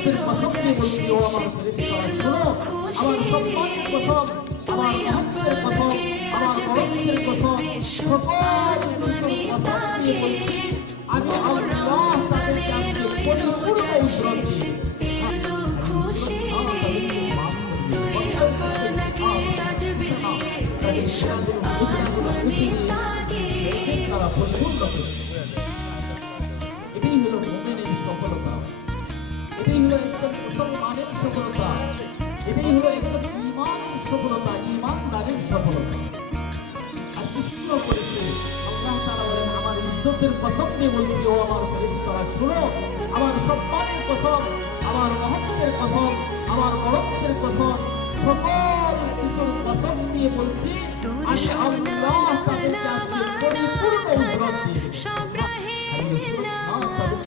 ইজ্জতের কসম দিয়ে বলছি ও আমার ফেরেশতারা শুনো, আমার সম্মানের কসম, আমার মহত্বের কসম, আমার বরত্বের কসম, সকল কিছুর কসম দিয়ে বলছি আমি আল্লাহ তাদেরকে আজকে পরিপূর্ণ উসরত দিয়েছি। এটাই হলো মুমিনের সফলতা, এটাই হলো একজন মুসলমানের সফলতা, এটাই হলো একজন ঈমানের সফলতা, ঈমানদারের সফলতা। আজকে শুরু করেছে আল্লাহ তাআলা বলেন আমার ইজ্জতের কসম দিয়ে বলছি ও আমার ফেরেশতারা শুনো, আমার সম্মানের কসম, আমার মহত্বের কসম, আমার বরত্বের কসম, সকল কিছুর কসম দিয়ে বলছি আমি আল্লাহ তাদেরকে আজকে পরিপূর্ণ উসরত দিয়েছি।